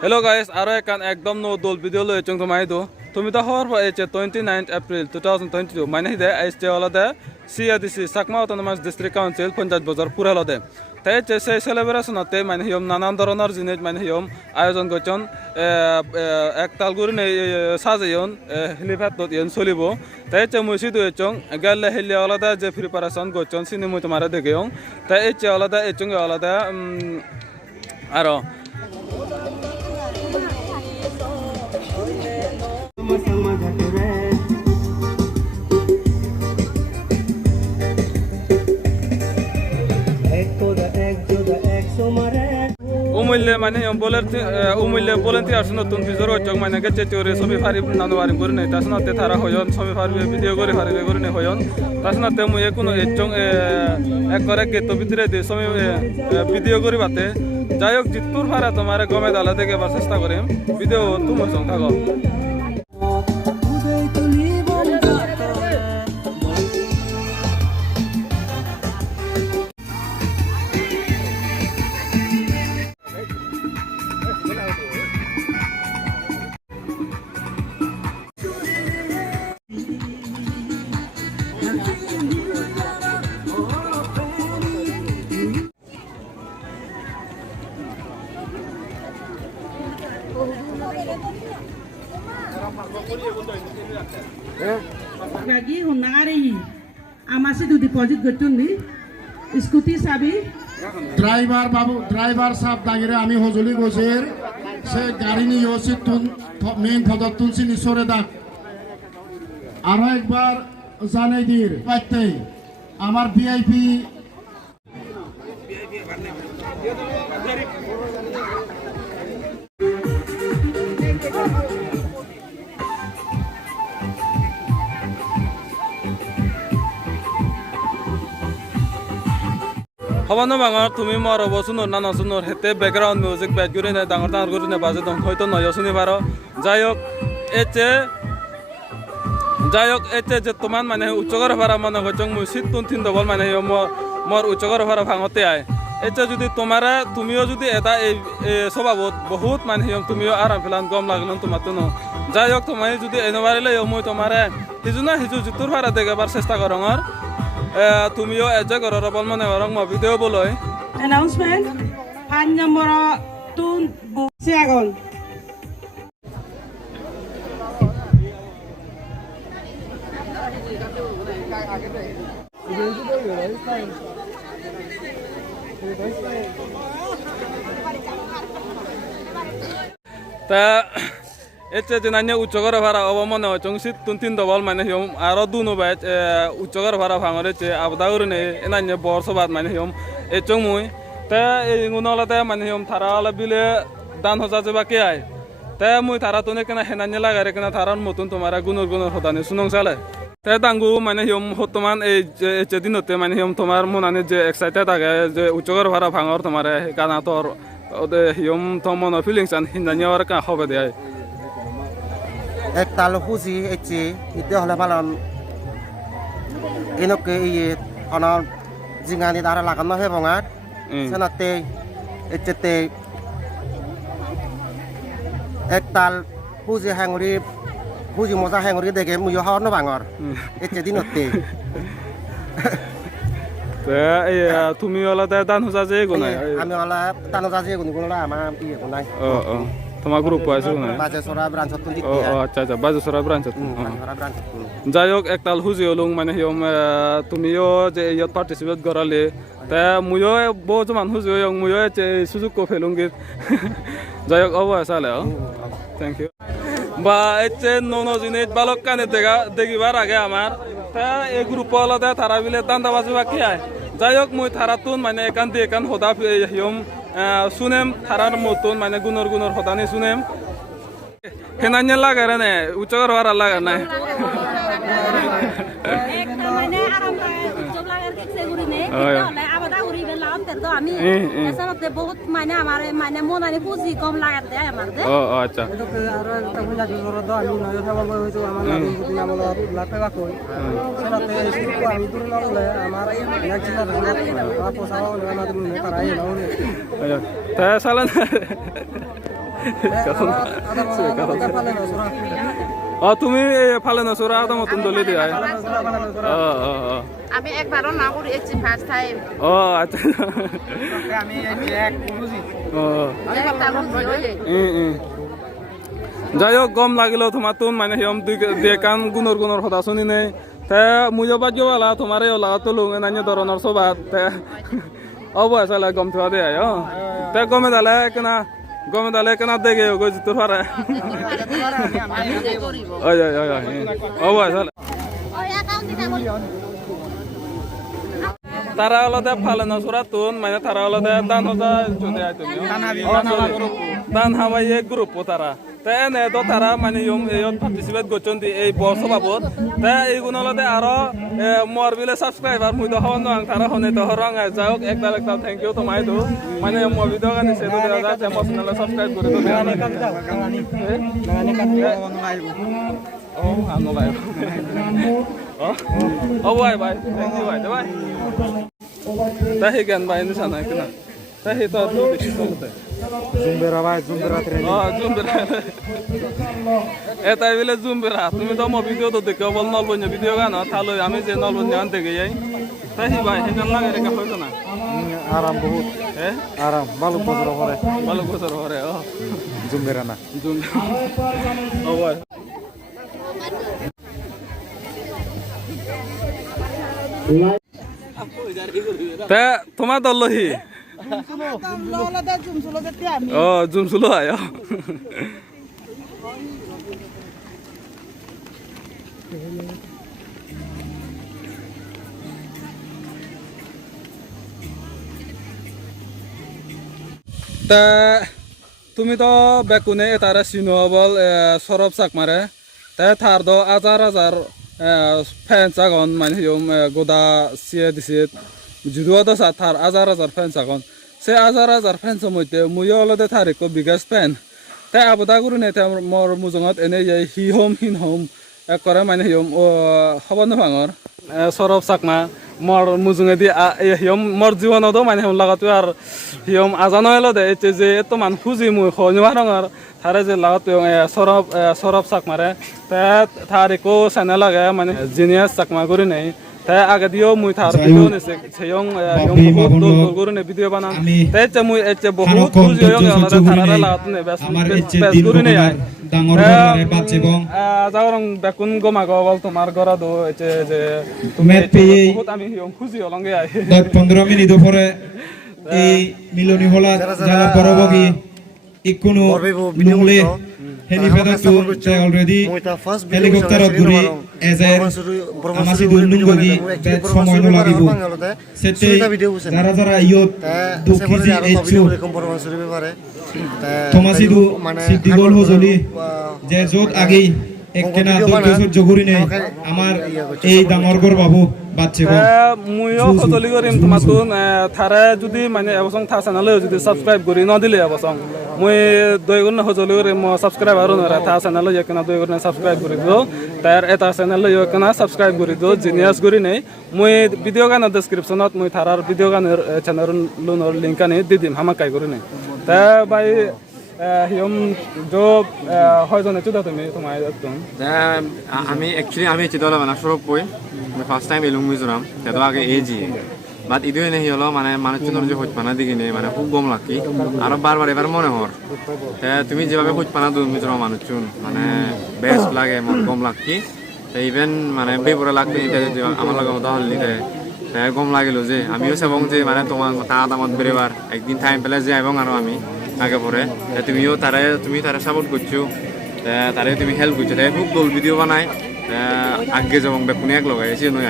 Hello guys, aro ekan ekdom no dol video lo echung tomai do. Tumi ta hor ba eche 29th April 2022. Mane hide aiste ola de CADC Chakma Autonomous District Council Punjab Bazar pura lo de. Tae eche se celebration ote mane hiom nanan doronor jinet mane hiom ayojon gochon ek talgur ne sajeyon hilifat dot yen solibo. Tae eche musi do echung galle hille ola da je preparation gochon sinemu tomara degeyon. Tae eche ola da echung ola da aro umulya mane yom umulya volunteers notun Bizuro chok mane gece chore somi fari nanu warim gorne tasna te thara hoyon somi fari video gore fari gorne hoyon tasna te mu ekuno echong ekore ke to bidre de somi video gori bate jayok jittur fara tomare gome dala থেকে বার চেষ্টা করিম video তুমি song থাকো Lagi hunari, amasi tu deposit gotun ni, skuti sabi. Driver babu, driver sab dagire ami hojuli goser, se gari ni yosi tun main phodat tun si nisore da. Aro ekbar zanai dir, paite, amar VIP. Hawano bangor tumi moro bosunor nano sunor hete background music bad gure na dangar dangar gure na baje dong hoyto noyo suni baro jayok eche je toman mane uchogor bhara mane gochong musit tun tin dobol mane yo mor uchogor bhara bhangote ay eche jodi tomara tumiyo jodi eta sobabot bahut mane yo tumiyo aram filan gom laglon tomatuno jayok tomai jodi enobarele yo moi tomare hijuna hiju jitur bhara dege bar chesta korongor tumiyo eje goror bol mane gorong mo video boloi Announcement, pan nomor tun bu siagon. Ta eche jenanya uchogor bhara obomone ochongsit tuntin dobol mane hiom aro duno ba uchogor bhara bhangore che abdaurne enanye borsobat mane hiom echong mui ta ngunola ta mane hiom tharala bile dan hoja je baki ai ta mui thara tone kana henanye lagare kana tharan mutun tomara gunor hodane sunong sale ta dangu mane hiom hotoman eche dinote mane hiom tomar monane je excited age je uchogor bhara bhangor tomare kana tor ode hiom tomono feelings an hinanya war ka hobe de ai এক তাল খুঁজি এসে ইতে হলে পালন এনেকে ইয়ে honour জিঙানি দ্বারা লাগানো হয় বঙার সেনাতে এসেতে এক তাল খুঁজি হ্যাঙ্গুরি খুঁজি মজা হ্যাঙ্গুরি দেখে মুয়ো হওয়ার না বাঙর এসে দিনতে তুমি ওলা দান হোজা যে গোনাই আমি ওলা দান হোজা যে গুণগুলো আমার ইয়ে গোনাই তোমার গ্রুপ আছে না বাজে Sourav রাঞ্চতুন দিতে আচ্ছা আচ্ছা বাজে Sourav রাঞ্চতুন যাইক একতাল হুজি হলুং মানে হিয়ম তুমিও যে ইয়ত পার্টিসিপেট গরালে তা মুয়ো বহুত মান হুজি হয়ং মুয়ো যে সুযোগ কো ফেলুঙ্গি যাইক অব আসালে থ্যাংক ইউ বা এতে নন জিনিস বালক কানে দেখিবার আগে আমার তা এই গ্রুপ আলাদা তারা বিলে দান্দাবাজি বাকি আয় যাইক মুই থারাতুন মানে একান হোদা হিয়ম sunem tharar motun mane gunor hodani sunem henanya lagare ne uchogor wara lagana ekta mane aram job lagar ke seguri ne kole abada uri belam ter to ami esanate bahut mane amare mane monani puji kom lagar de amar de acha aro ekta buja joro do ami noyo sabal hoyto amar nadi din amalo lakta koi sanate isku ami dur na le amar next na apo sawa na dum ne tarai na ta salan তুমি ফালে নচৰা আদা মতন দলি দিয়া আমি একবারও না করি এসেছি ফার্স্ট টাইম আচ্ছা আমি এক বুঝি যাই হোক গম লাগিল তোমার তুন মানে সিয়ম দুই কান গুণর কথা শুনি নেই তে মুজো বাজ্য বালা তোমার ওলা তুলুং এনান্য ধরনের সবাত তে অবশ্যই গম থা দে তে গমে দালে কেনা দেখে গই জিততে পারে অবশ্যই তারা হলদে ফালে নচরা তুন মানে তারা হলদে দান হজা যদি দান হাবাই গ্রুপ তারা তে এনে তো তারা মানে পার্টিসিপেট করছেন এই বর্ষ বাবদ তে এইগুণ হলদে আরো মোর বিলে সাবস্ক্রাইবার মুই তো হওয়ার নয় তারা হনে তো হরং যাই হোক একটা থ্যাংক ইউ তোমায় তো মানে মোর ভিডিও গানি সে তো দেওয়া যাচ্ছে আমার চ্যানেলে সাবস্ক্রাইব করে তো দেওয়া ভাই ভাই থ্যাংক ইউ ভাই ভাই তাহি জ্ঞান ভাই নিশা নাই কিনা তাহি তো বেশি চলতে জুমবেরা ভাই জুমবেরা ট্রেনিং জুমবেরা এটাই বলে জুমবেরা তুমি তো আমার ভিডিও তো দেখো বল নলবন্য ভিডিও গান তাহলে আমি যে নলবন্য আনতে গিয়ে তাহি ভাই সেখান লাগে রেখা হইতো না আরাম বহুত আরাম ভালো বছর পরে জুমবেরা না তে তোমার দলহি জুমচুলো আয় তা তুমি তো বেকুনে তারা চিনো বল সৌরভ চাকমারে তে থার দ হাজার ফ্যান চাগন মানে গোদা সিয়ে দিছে যদিও তো থার হাজার ফ্যান চাগন সে হাজার ফ্যান্সের মধ্যে মুইও অলদে থারিক বিগেস্ট ফ্যান তাই আবদা করি নাই মোর মুজঙত এনে যাই হিন হোম করে মানে হব নভাঙর সৌরভ চাকমা মোর মুজুঙেদি মোর জীবনতো মানে লাগাতো আর হিয়ম আজানো এলো দে যে এত মান খুঁজি মুই খনিবারঙর তারে যে লাগাতো সৌরভ চাকমারে তার একো চ্যানেল লাগে মানে জিনিয়াস চাকমা করি নাই তাই আগে দিও মুই থার ভিডিও নেছে সেয়ং বহুত দল করে নে ভিডিও বানান তাই যে মুই এতে বহুত খুঁজি হয়ং আলাদা থারারা লাগাতো নে বেস করে নে আই যাওরং বেকুন গমা গবল তোমার গরা দো এতে যে তুমি বহুত আমি হিয়ং খুঁজি হলঙ্গে আই 15 মিনিট পরে এই মিলনি হলা যারা পরবগি ইকুনো নুংলে হেলিপ্যাডটো অলরেডি হেলিকপ্টার ঘুরি এজের আমাসি দুলুঙ্গি সময় লাগিব সেতে যারা ইয়ত 2 কেজি এইচু থমাসিদু সিদ্দিগল হজলি যে যত আগেই এককেনা দক্ষসর জগুরি নেই আমার এই দামরগর বাবু বাচ্চা মুইও হজলি করিম তোমাতুন থারে যদি মানে এবসং থা চ্যানেলে যদি সাবস্ক্রাইব করি ন দিলে এবসং মুই দয় গুণ হজলি করিম সাবস্ক্রাইবার নরা থা চ্যানেলে একনা দয় গুণ সাবস্ক্রাইব করি দো তার এটা চ্যানেলে একনা সাবস্ক্রাইব করি দো জিনিয়াস করি নেই মুই ভিডিও গানের ডেসক্রিপশনত মুই থারার ভিডিও গানের চ্যানেল লোনর লিংক আনি দি দিম হামাকাই করি নেই তা বাই হিয়ম জো হয়জনে চুদা তুমি তোমায় একদম আমি অ্যাকচুয়ালি আমি চিতলা মানে সরব কই আমি ফার্স্ট টাইম এলুম মিজোরাম তেতো আগে এজি বাট ইদু এনে হিয়লো মানে মানুষজনের যে হইপানা দিকে নে মানে খুব গম লাগি আর বারবার এবার মনে হর তুমি যেভাবে হইপানা দু মিজোরাম মানুষজন মানে বেস্ট লাগে মন গম লাগি ইভেন মানে বেবরা লাগতে আমার লাগে মতো হল নিতে গম লাগিল যে আমিও সেবং যে মানে তোমার তাত আমার বেরেবার একদিন টাইম পেলে যে এবং আরো আমি আগে পরে তুমিও তুমি তারা সাপোর্ট করছো তারে তুমি হেল্প করছো তাই খুব গোল ভিডিও বানাই আগে যাবং বেকুনি এক লগাই এসে নয়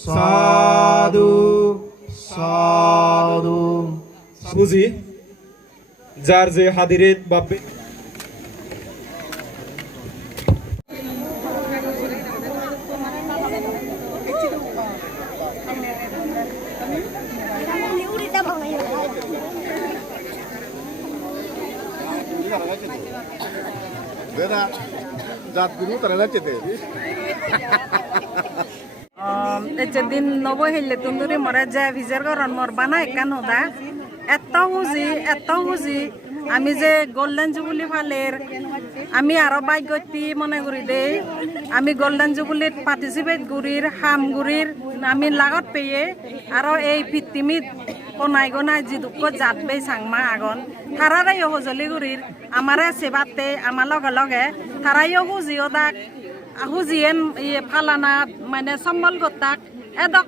সাধু সাধু বুঝি যার যে হাদিরে বাপে দিন নব হেলে তুন্দুরি মরে যে ভিজের গরম মর বানা একান হদা এত খুঁজি আমি যে গোল্ডেন জুবলি ফালের আমি আরো ভাগ্যতি মনে করি দেই আমি গোল্ডেন জুবলিত পার্টিসিপেট গুরির হাম গুরির আমি লাগত পেয়ে আরো এই পৃথিবীত কোনাই যি দুঃখ জাতবে চাংমা আগন তারারাই সজলি গুরির আমারে সেবাতে আমার লগে তারাইও খুঁজিও দাক খুঁজিয়েন ফালানা মানে সম্বল গতাক এদক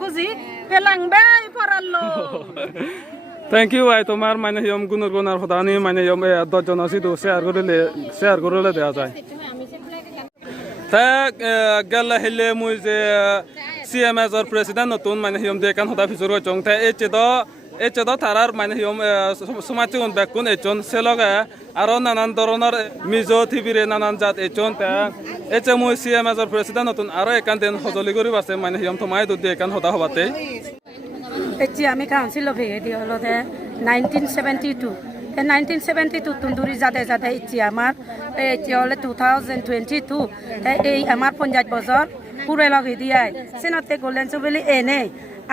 খুঁজি পেলাংবে পরাল্লো থ্যাংক ইউ ভাই তোমার মানে হিয়ম গুণর সদানি মানে হিয়ম 10 জন আছে তো শেয়ার করলে দেওয়া যায় তা গেল হেলে মুই যে CMS এর প্রেসিডেন্ট নতুন মানে হিয়ম দেখান হতা ফিচর চং তা এই চেদ তারার মানে হিয়ম সমাজ বেকুন এজন সেলগে আরো নানান ধরনের মিজো থিবিরে নানান জাত এজন তা এই মুই CMS এর প্রেসিডেন্ট নতুন আরো একান দিন সজলি করি আছে মানে হিয়ম তোমায় দুধ একান হতা হবাতে আমি কাউন্সিল অফ হেডি হলো 1972 1972 তুন্দুরি যাতে ইচ্ছি আমার এটি হলে 2022 এই আমার 50 বছর পুরে লগে দিয়াই সেনতে গোল্ডেন জুবিলি এনে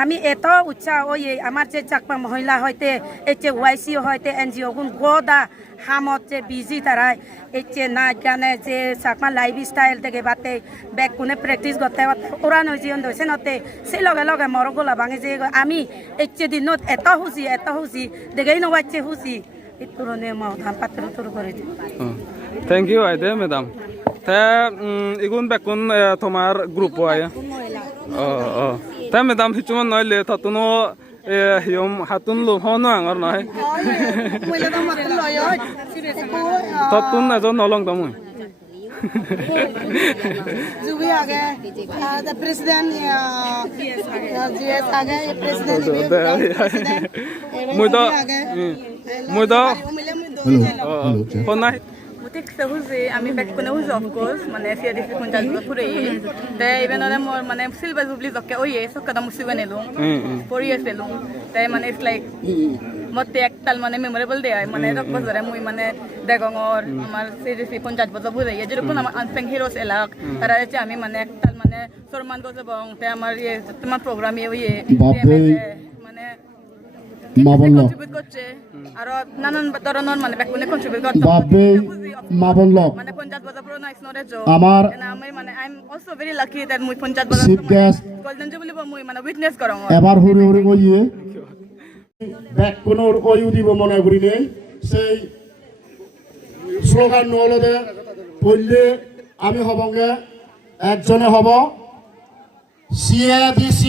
আমি এত উৎসাহ ওই আমার যে চাকমা মহিলা হইতে এতে ওয়াইসি হইতে NGO গুণ গোদা হামত যে বিজি তারাই এতে নাচ গানে যে চাকমা লাইফ স্টাইল থেকে বাতে ব্যাক কোনে প্র্যাকটিস করতে ওরা নজিয়ন ধরছে নতে সেই লগে মর গোলা ভাঙে যে আমি এতে দিনত এত খুশি দেখেই নবাচ্ছে খুশি ইতুরনে মাধাম পাত্র তুর করে থ্যাংক ইউ আইদে ম্যাডাম তা ইগুন বেকুন তোমার গ্রুপ আয় তা ম্যাডাম হিচুমান নইলে ততনো হিয়ম হাতুন লো হনো আঙর নয় ততুন এজন নলং তমুই जुबी आ गए द प्रेसिडेंट GS आ गए प्रेसिडेंट मुदा कोना Mutik sehuzi, ami back kone huzi of course, mane CADC Golden Jubilee te even ole more mane silver jubilee jokke oye so kada musiben elum 4 years elum te mane it's like motte ektal mane memorable day mane rok bozore mui mane degongor amar CADC Golden Jubilee ye jerokon amar unsung heroes elak tara eche ami mane ektal mane sorman goje bong te amar ye tomar program ye oye mane contribute করছে আর নানান ধরনের মানে ব্যাকগ্রাউন্ডে contribute করতে মাবল্লক মানে 50 বছর পুরনো is not a job আমার আমি মানে I am also very lucky that মুই 50 বছর গোল্ডেন জুবিলি মুই মানে উইটনেস করং এবার হুরি কইয়ে ব্যাকগ্রাউন্ড ওই দিব মনে করি নেই সেই স্লোগান নলদে বললে আমি হবঙ্গে একজনে হব CADC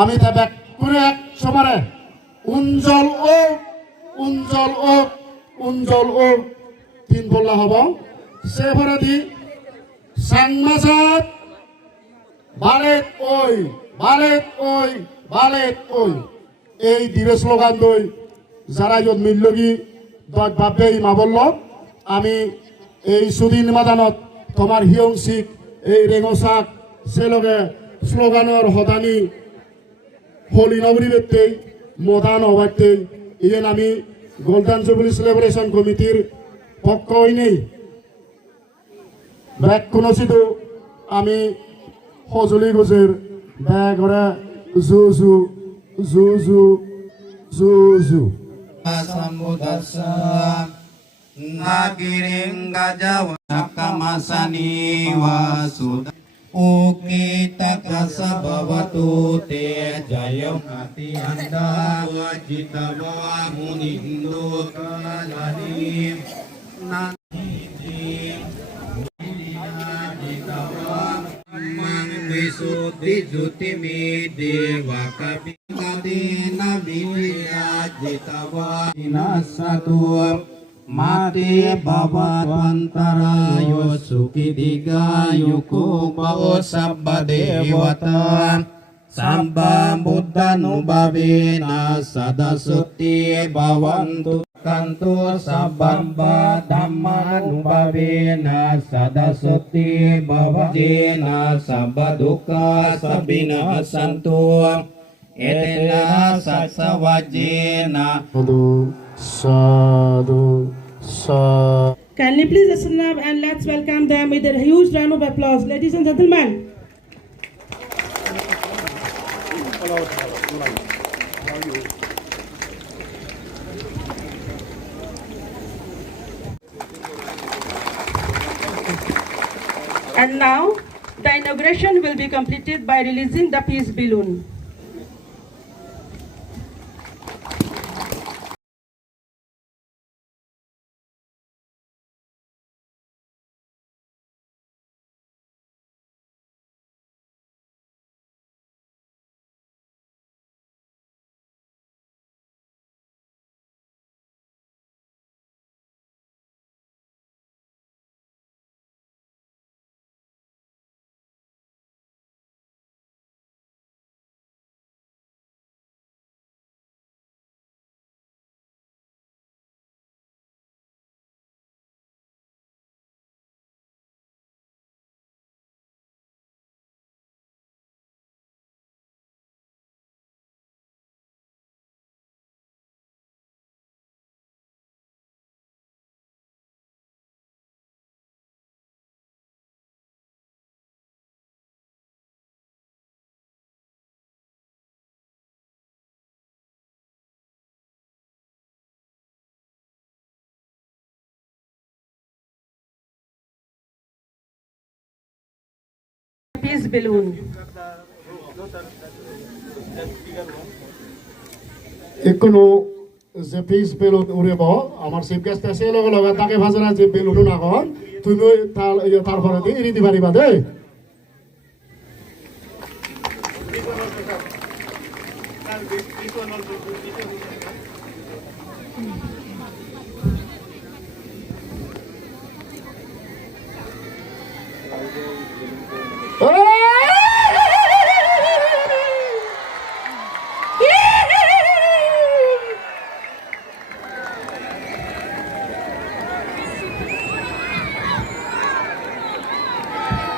আমি তা ব্যাক করে এক সমারে উজ্জ্বল ও তিন বললা হব সে ভরদি সাংমাসাদ বালেত ওই এই দিবে স্লোগান দই যারা যত মিল্লগি দত ভাবে মাবল্ল আমি এই সুদিন মাদানত তোমার হিয়ংসিক এই রেঙসাক সে লগে স্লোগানের হদানি হোলি নবরিবেতে মদান অবাইতে ইয়েন আমি গোল্ডেন জুবিলি সেলিব্রেশন কমিটির পক্ষ হইনি ব্যাক কোনো সিধু আমি সজুলি গুজের ব্যাগরে জু Sambudasa Nagiring Gajawa Kamasani Wasuda Ukita Kasa Bhavatu Te Jayam Hati Anda Wajita Bawa Munindu Kalani Naniti Jitawa Mang Visuddhi Jutimi Dewa Kabikati Nabiya Jitawa Inasatu Mati Bhavatantara Yosuki Digayuku Bhavo Sabba Devata Sabba Buddha Nubhavena Sadasutti Bhavantu Kantu Sabba Dhamma Nubhavena Sadasutti Bhavajena Sabba Dukkha Sabina Santu Etena Satsavajena Sadhu Kindly please listen up and let's welcome them with a huge round of applause. Ladies and gentlemen. And now, the inauguration will be completed by releasing the peace balloon. Peace balloon. এখনো যে piece balloon উড়িব আমার chief guest আছে লগে লগে তাকে ভাজনা যে balloon নাগন তুমি তারপরে দিয়ে এড়ি দিবা দিবা দেই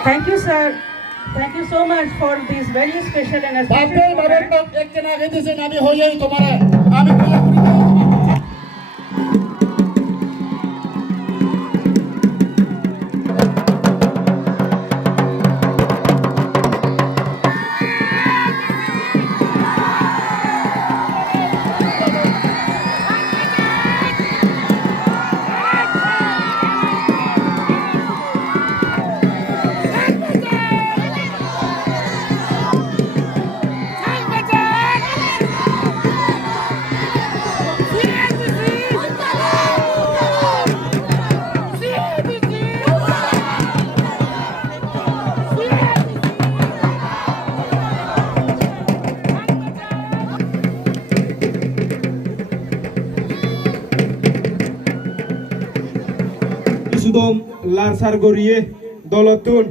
Thank you, sir. Thank you so much for this very special and special program. একজন আগে দিয়েছেন আমি হইয়াই তোমারে আমি সুদম লারসার গরিয়ে দলতুন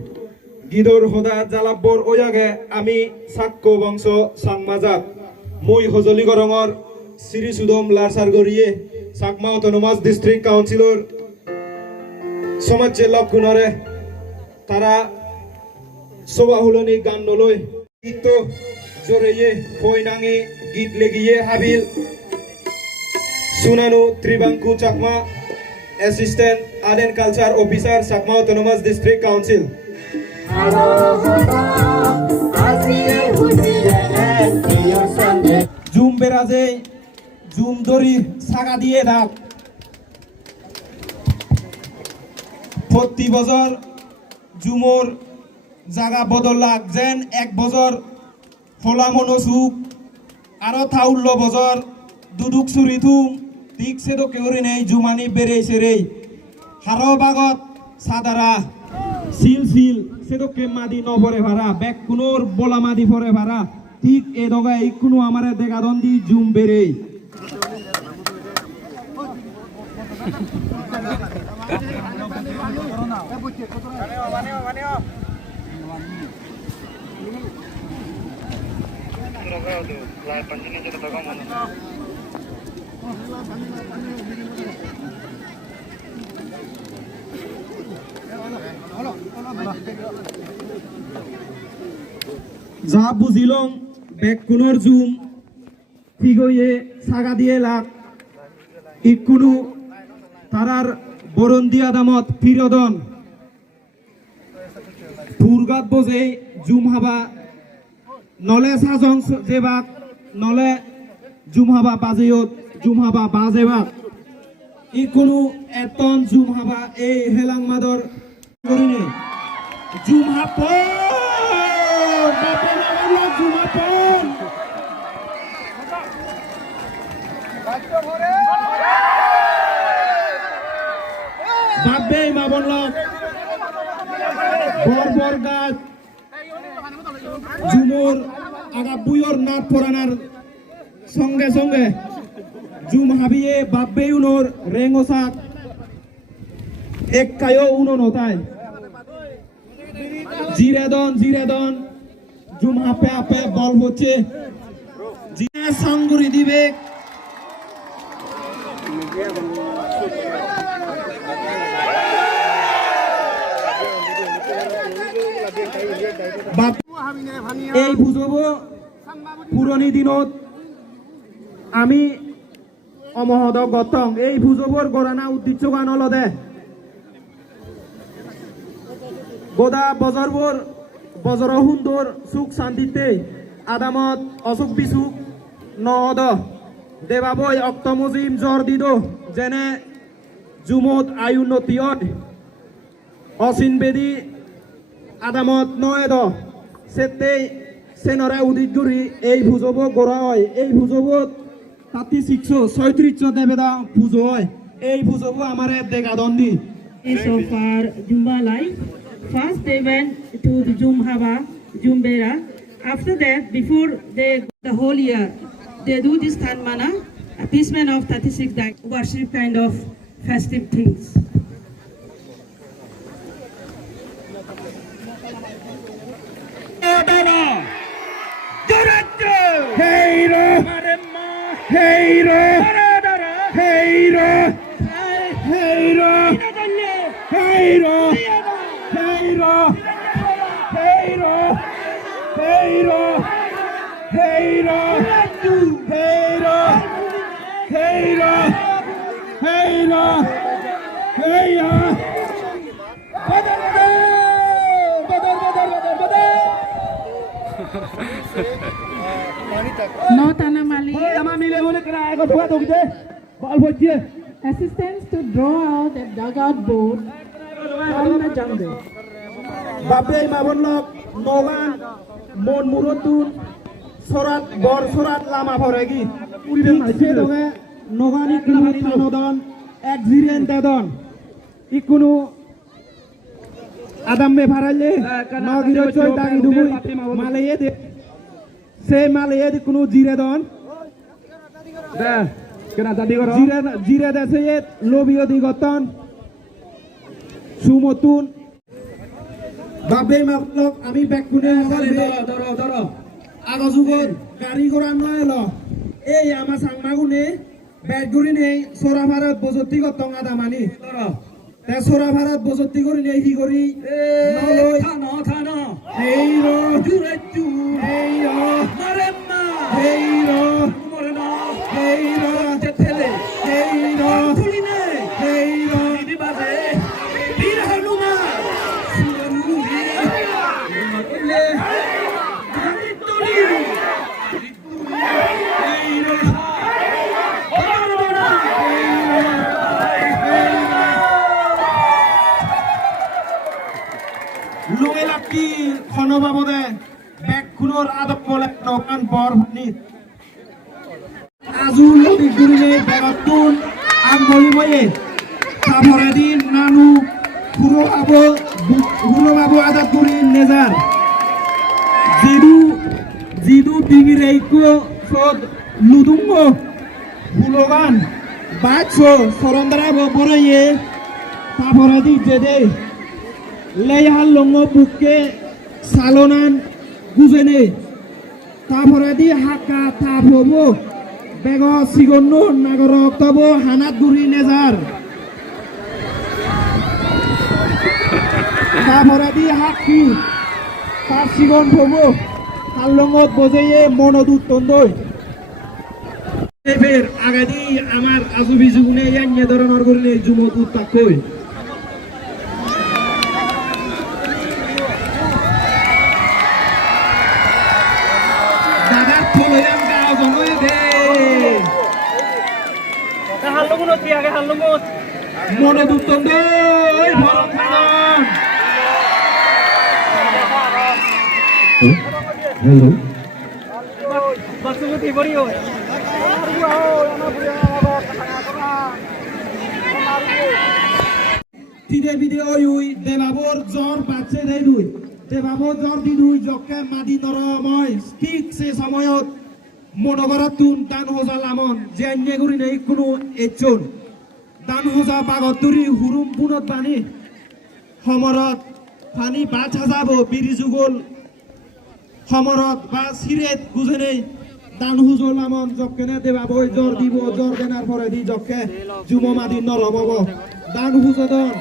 গিদর হদা জালাব্বর ওয়াগে আমি সাক্কো বংশ সাংমাজাত মই হজলি গরঙর শ্রী সুদম লারসার গরিয়ে চাকমা অটোনমাস ডিস্ট্রিক্ট কাউন্সিলর সমাজ লক গুণরে তারা সবাহুলনি গান নলই গীত জোরেয়ে ফয়নাঙি গীত লেগিয়ে Habil সুনানু ত্রিবাঙ্কু Chakma Assistant Art and Culture Officer, Chakma Autonomous District Council. Zoom beraze, zoom dori saga diye dak. Protti bozor zoomor jaga bodol lag jen ek bozor hola monosuk aro thaullo bozor duduk suritum ঠিক সেদো কেউরি নেই জুমানি বেরে সেরে হারো বাগত সাদারা seal seal সেদো কে মাদি নভরে ভাড়া back কুনোর বলা মাদি ভরে ভাড়া ঠিক এ দগায় ইকুনো আমারে দেখা দন্দি জুম বেরে যা বুঝিলং বেকুনোর জুম ঠিক হয়ে সাগা দিয়ে লাগ ইকুনু তারার বরন্দি আদামত ফিরদন ফুরগাত বজে জুম হাবা নলে সাজং জেবাক নলে জুম হাবা বাজেয়ত জুম হাবা বাজেবাক ইকুনু এতন জুম হাবা এই হেলাং মাদর করিনে জুম হাপন জুম হাপন বাপে মা বললাম বর গাছ জুমুর আগা বুয়র নাট পরানার সঙ্গে সঙ্গে জুম হাবিয়ে বাপে উনোর রেঙ্গসাক এক কায়ো উনো নতায় জিরেদন জুম হাপে আপে বল হচ্ছে জিনে সঙ্গুরি দিবে এই বুঝব পুরনি দিনত আমি অমহদ গতং এই বুঝবর গরানা উদ্দেশ্য গান দে গোদা বজর সুন্দর সুখ শান্তিতে আদামত অসুখ বিসুখ নদ দেবাবই অক্তমজিম জ্বর দিদ যেনে জুমত আয়ুন্নতি অচিন বেদী আদামত নয় সেতে সেনরে উদিত গুরি এই ভুজব গোড়া হয় এই ভুজবত 3636 দেবেদা পুজো হয় এই ভুজব আমারে দেগাদন্দি So far Jumba life. First they went to the Jumbera. After that, before the whole year, they do this Tanmana, appeasement of 36 days, worship kind of festive things. Assistance to draw out a dugout boat from the jungle. Bape mabonlok nogan mon murotun sorat bor sorat lama phoregi se doge nogani kunu tanodon exirien dedon ikunu adam me bharalle nagiro choi dagi dubu maleye de se maleye de kunu jire don da kena tadi koro jire dese lobio digoton sumotun babe maklok আমি ব্যাকুনে ধরো আগজুগর গাড়ি ঘোড়া নয় ল এই আমার সাংমাগুনে ব্যাগুরি নেই সোরা ভারত বজতি গতং আদামানি ধরো তে সোরা ভারত বজতি করি নেই হি করি নলই থানা এই রো জুরেচু এই রো মারেম্মা এই রো মরেনা এই রো তেতেলে এই রো তুলিনে এই রো দিবাজে বীর হনুমা লোয়েলাকি খনবাবদে ব্যাকুনর আদব বলে নকান বরভনি আজুল দিগুরিনে বেগতুন আমবলিবয়ে সাভরাদিন নানু হুরোবাবু আদব গুরি নেজার জিদু ডিগিরেইকো সদ লুদুঙ্গ হুলোগান বাছো সরন্দরা ববরয়ে সাভরাদি জেদে লেহাল লঙ্গ বুকে সালনান গুজেনে তারপরে হাকা তাপব বেগ সিগন্ন নাগরক তব হানাত গুরি নেজার তারপরে হাকি তার সিগন ভব হালঙ্গত বজেয়ে মনদুত তন্দই ফের আগাদি আমার আজু বিজু গুনে ইয়ান্য ধরনের করিলে জুমত উত্তাক কই দাদা ফলয়াম গাও জময় দে হাল্লুমত কি আগে হাল্লুমত মনে দুতন দে ওই ভরম খান হ্যালো বাসুমতি বড়িও তিদে বিদে ওই দেবাবর জ্বর বাচ্চে দেই দুই দেবাবর জ্বর দি দুই জকে মাদি নরময় ঠিক সে সময়ত মনগরা তুন দান হোজা লামন যে অন্য গুরি নেই কোনো এচন দান হোজা বাগতুরি হুরুম পুনত বানি সমরত পানি বাছ হাজাব বিৰি যুগল সমরত বা সিরেত গুজে নেই দান হুজো লামন জকেনে দেবাবই জ্বর দিব জ্বর দেনার পরে দি জকে জুম মাদি নরমব দান হুজো দন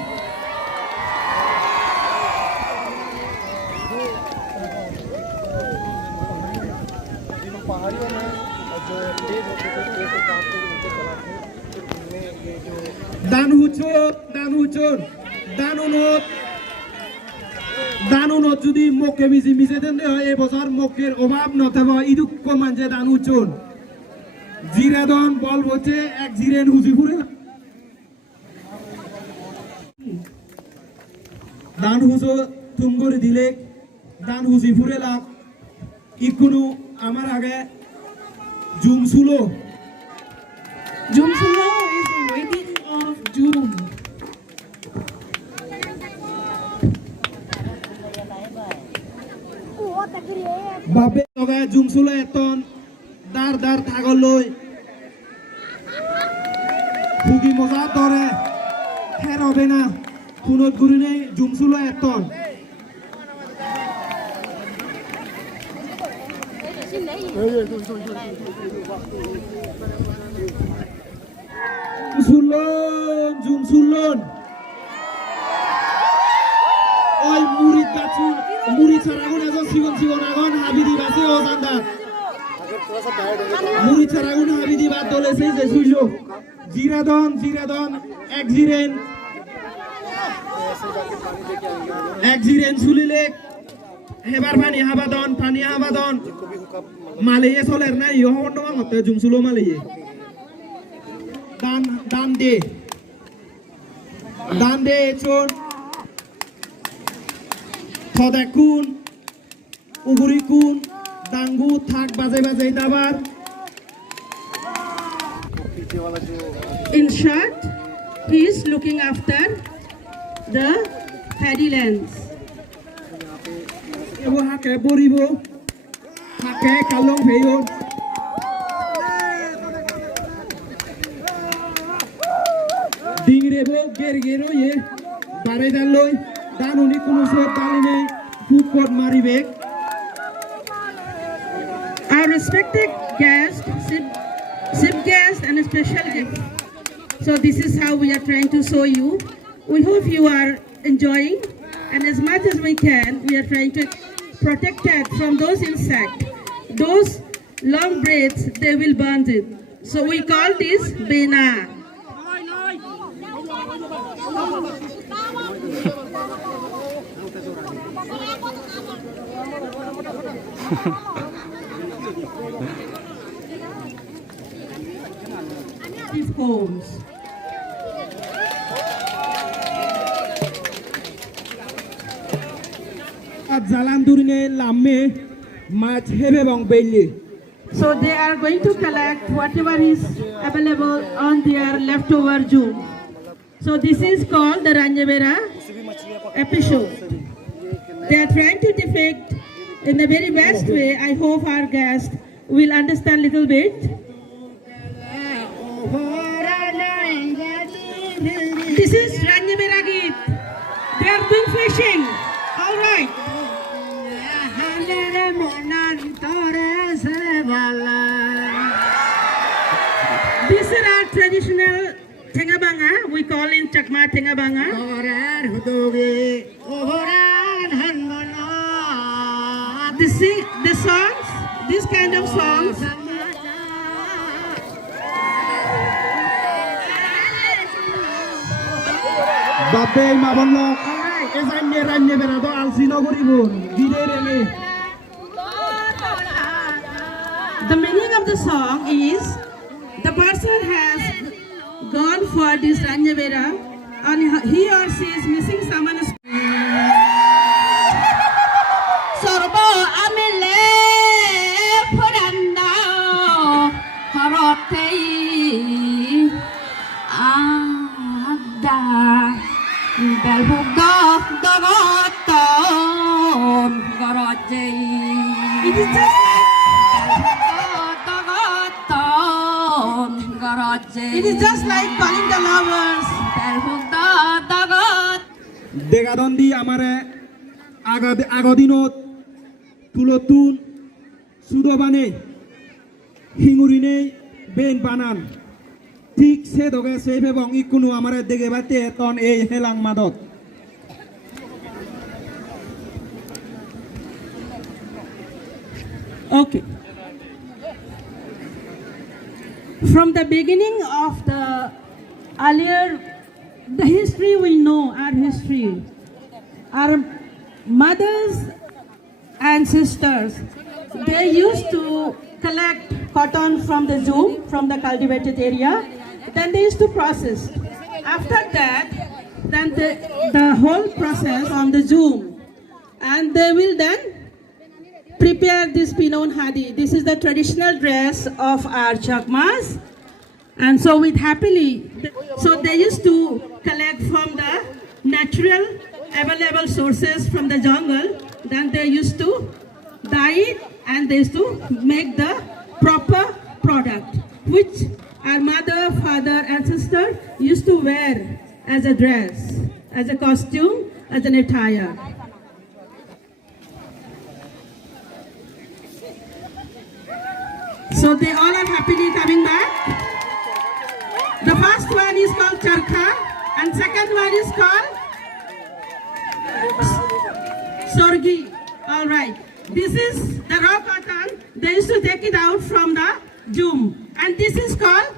দান হুচুন দানুনত যদি মকে মিজি মিজে দেন হয় এই বছর মকের অভাব নথাব ইদুক কমান যে দান হুচুন জিরাদন বল বচে এক জিরেন হুজি ফুরে দান হুজো তুম করে দিলে দান হুজি ফুরে লাগ ইকুনু আমার আগে জুমসুলো is the wedding of June. বাপে তবে জুমসুলো এতন দার দার থাগল লই ফুগি মজা ধরে ফের হবে না কুনত গুরি নেই জুমসুলো এতন জুমসুলন ওই মুড়ি গাছুন মুড়ি ছাড়াগুন এজন সিগন আগন হাবিদি বাসে ও জান্দা মুড়ি ছাড়াগুন হাবিদি বাদ দলেছে যে সুইল জিরাদন এক জিরেন সুলিলে হেবার পানি হাবাদন মালিয়ে চলের নাই ইহন দং হতে জুমসুলো মালিয়ে দান দে চোন থদেকুন উগুরিকুন দাঙ্গু থাক বাজে দাবার In short, he is looking after the paddy lands. এবো হাকে বরিব হাকে কালং ভেয়ো ডিংরেবো গেরগেরো ইয়ে বারে দালই দানুনি কোনো সব দালি নেই ফুটপট মারিবে Our respected guest, sip guest and a special gift. So this is how we are trying to show you. We hope you are enjoying, and as much as we can, we are trying to protect it from those insects. Those long braids, they will burn it. So we call this bena. These homes. Jalan দুরিনে লামে মাছ হেবে বং বেলি So they are going to collect whatever is available on their leftover June. So this is called the Ranjavera episode. They are trying to depict in the very best way. I hope our guest will understand a little bit. This is Ranjavera Geet. They are doing fishing. All right. These are our traditional Tengabanga. We call in Chakma Tengabanga. The songs, this kind of songs বাবে মাবনলক এজান্যে রান্যে বেড়া তো আলসিনা করিব দিনে রেমে The meaning of the song is the person has gone for this Ranyavera and he or she is missing someone. Sorbo amile puranda harotei ada belbuga dogoton gorojei. It is just It is just like calling the lovers. দেগাদন্দি আমারে আগদিনত তুলতুন সুদবানে হিঙুরিনে Ben বানান ঠিক সে দগে সেই এবং ইকুনু আমারে দেগে বাতে তন এই Helang মাদত Okay. From the beginning of the earlier, the history we know, our history, our mothers and sisters, they used to collect cotton from the zoom, from the cultivated area, then they used to process. After that, then the whole process on the zoom, and they will then prepare this pinon hadi. This is the traditional dress of our Chakmas, and so with happily, so they used to collect from the natural available sources from the jungle. Then they used to dye it and they used to make the proper product, which our mother, father, and sister used to wear as a dress, as a costume, as an attire. So they all are happily coming back. The first one is called Charkha and second one is called Sorgi. All right. This is the raw cotton. They used to take it out from the zoom. And this is called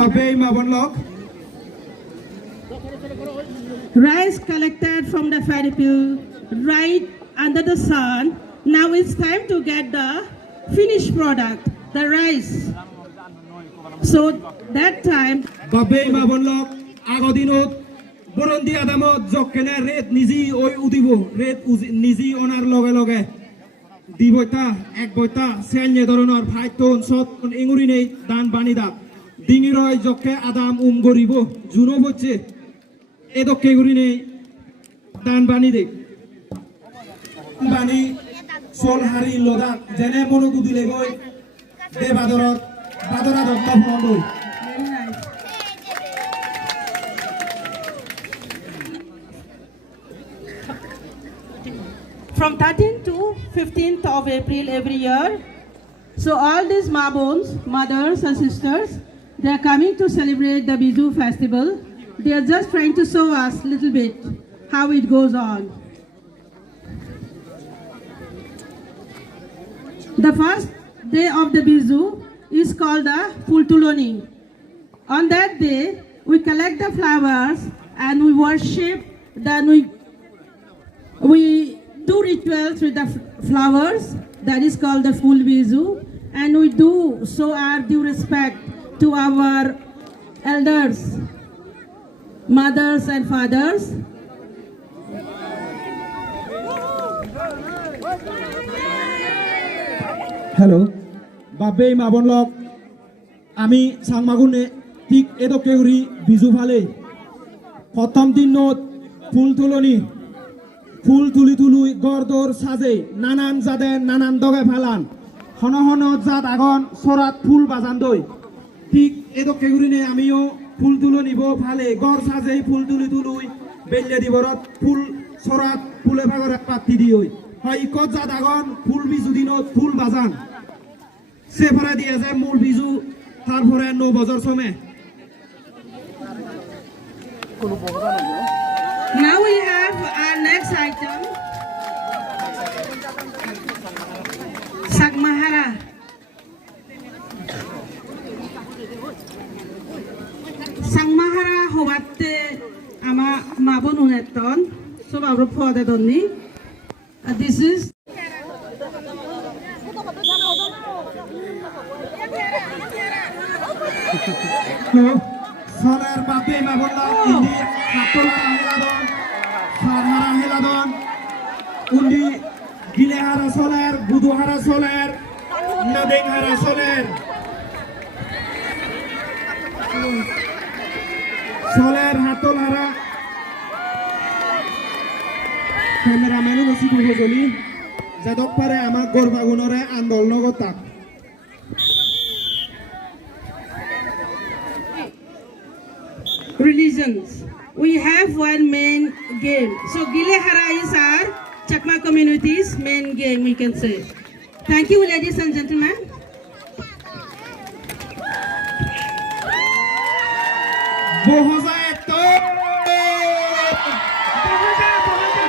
বাবে মাবনলক rice collected from the paddy field right under the sun. Now it's time to get the finished product, the rice. So that time বাবে মাবনলক আগদিনত বরন্দি আদামত জকেনা রেত নিজি ওই উদিব রেত নিজি ওনার লগে লগে দিবইতা এক বইতা সেন্যে ধরনের ফাইতন সত ইঙ্গুরি নেই দান বানি দাব ডিঙি রয় জকে আদাম গরিব জুনো হচ্ছে এদকে গুরি নেই দান বানি দেখ বানি সোল হারি লদাক যেনে মনোগুদিলে গই দে বাদরত বাদরা Dutta ফন্দই from 13th to 15th of April every year. So all these Mabons, mothers and sisters, they are coming to celebrate the Bizu festival. They are just trying to show us a little bit how it goes on. The first day of the Bizu is called the Pultuloni. On that day, we collect the flowers and we worship, then we do rituals with the flowers, that is called the full Bizu, and we do show our due respect to our elders, mothers and fathers. Hello বাবে মাবনলক আমি সাংমাগুনে ঠিক এদকে উড়ি বিজু ফালে প্রথম দিনত ফুল তুলনি ফুল তুলি তুলুই গড়দর সাজে নানান জাদে নানান দগে ফালান হন হন জাত আগন সরাত ফুল বাজান দই ঠিক এদকে উড়িনে আমিও ফুল তুলো নিব ফালে গড় সাজে ফুল তুলি তুলুই বেল্লে দিবরত ফুল সরাত ফুলে ভাগরে পাতি দিই হয় কত জাত আগন ফুল বিজু দিনত ফুল বাজান সে ভরা দিয়ে যায় মূল বিজু তারপরে 9 বছর সময় Now we have our next item, Sagmahara. Sagmahara হওয়াতে আমার Sourav for that only. This is. Soler Bape Mabola, Indi, Hatola Heladon, Farhara Heladon, Undi, Gilehara Soler, Buduhara Soler, Nadenghara Soler. Soler Hatolara. Cameraman Nasibu Hozoli, Zadok Pare Amak Gorbagunore and Dolnogota. Religions. We have one main game. So Gilehara is our Chakma community's main game, we can say. Thank you, ladies and gentlemen.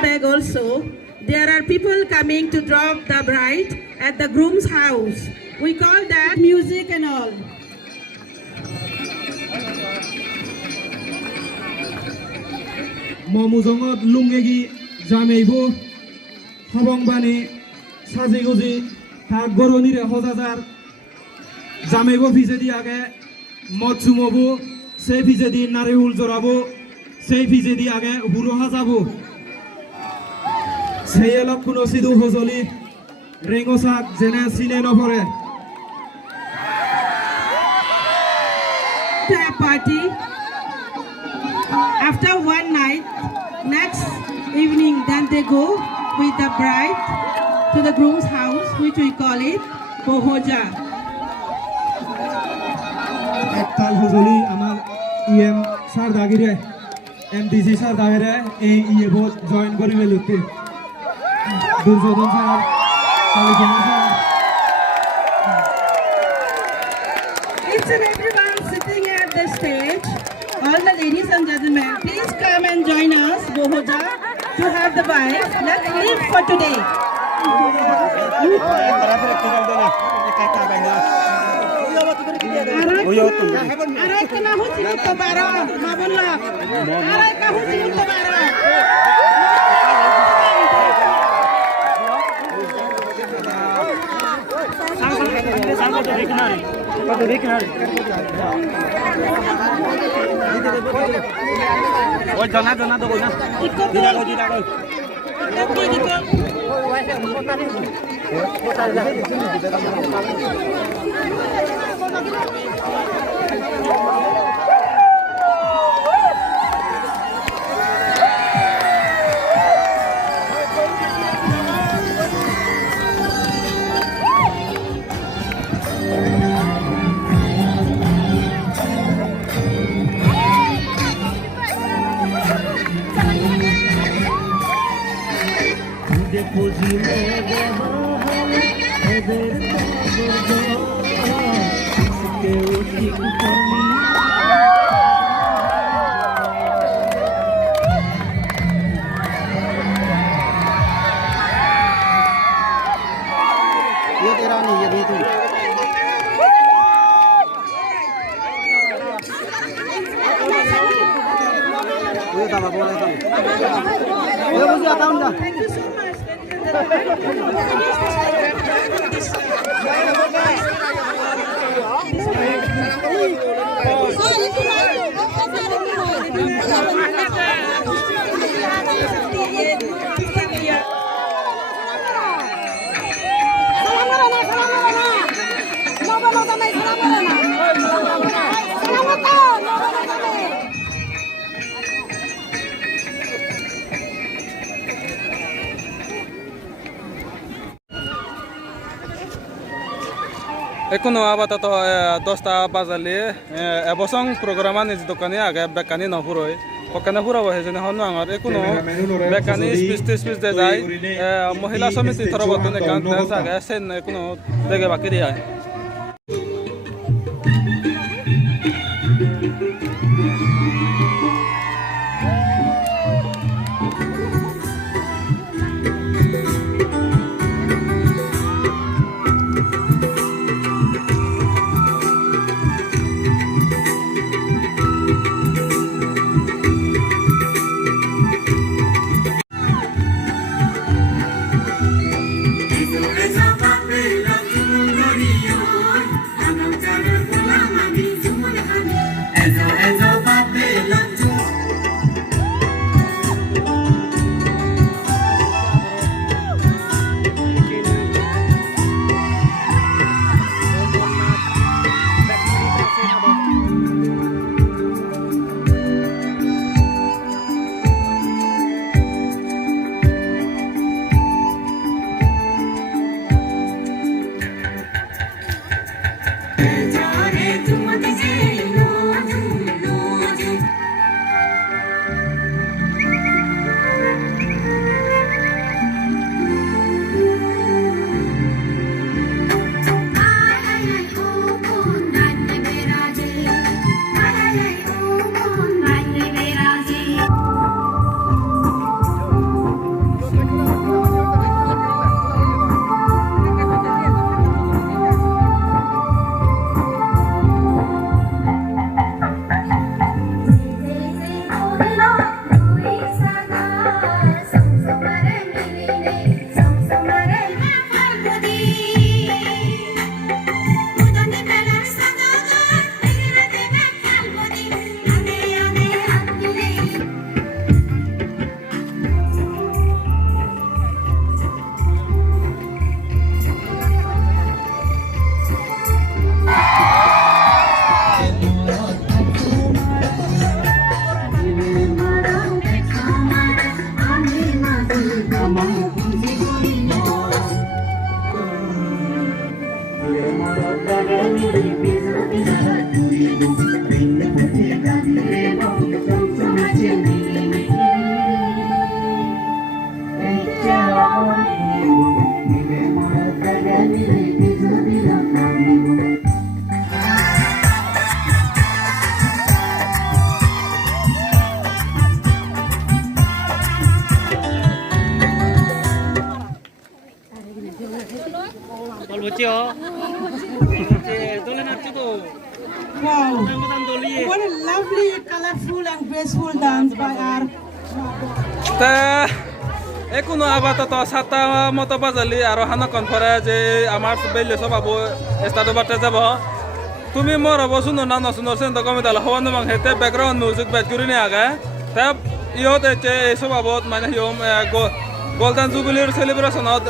Bag also, there are people coming to drop the bride at the groom's house. We call that music and all. Momuzongot Lungegi Jameibu Habongbani Sazigozi Tagoroni Hozazar Jameibo Fizedi Age Motsumobu Se Fizedi Nariul Zorabu Se Fizedi Age Huru Hazabu Seyela Kunosidu Hozoli Rengosak Zena Sinenopore Party. After one night, next evening, then they go with the bride to the groom's house, which we call it Bohoja. Ektal Hozoli, Amal EM Sardagire, MDC Sardagire, A both join Goriveluti. Durzodon Sar, Each and everyone sitting at the stage. All the ladies and gentlemen, please come and join us, Bohoja, to have the vibe. Let's live for today. Aray ka na ho sinong tabara, mabulak. Aray ka ho sinong tabara. Ôi, cho nó tôi na. Đi ra rồi, đi ra rồi. Thank you so much. এখনো আপাতত 10টা বাজালে এবছং প্রোগ্রামান নিজ দোকানে আগে বেকানি নফুরই ওখানে ফুরাবো সেজন্য হন আমার এখনো বেকানি স্পিচ দে যায় মহিলা সমিতি থরবতন একান আগে সেন এখনো দেখে বাকি দিয়ে Wow, what a lovely, colorful and graceful dance by our তা এখনো আপাতত সাতটা মতো বাজালি আর হানাকন পরে যে আমার বেলে সবাব এস্তাদো বাটে যাব তুমি মোর বসুন না নসুন সেন কমি তাহলে হওয়ানো মাং হেতে ব্যাকগ্রাউন্ড মিউজিক ব্যাচ করি নি আগে তা ইহতে এই সবাবত মানে হিম গোল্ডেন জুবিলির সেলিব্রেশনত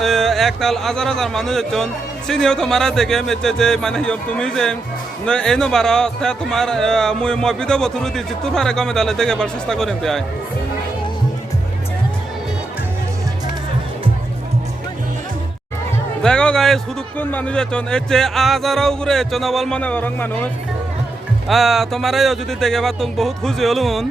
একতাল হাজার হাজার মানুষ একজন চিনিও তোমার দেখে মেচে যে মানে হিম তুমি যে এনো বারো তা তোমার মই ভিডিও বথুরু দিচ্ছি তোর ফারে কমে তাহলে দেখে বার চেষ্টা করেন তাই দেখো গাইস হুদুকুন মানুষ এজন এচে আজারাও ঘুরে এজন অবল মনে করং মানুষ তোমার যদি দেখে বা তুমি বহুত খুশি হলুন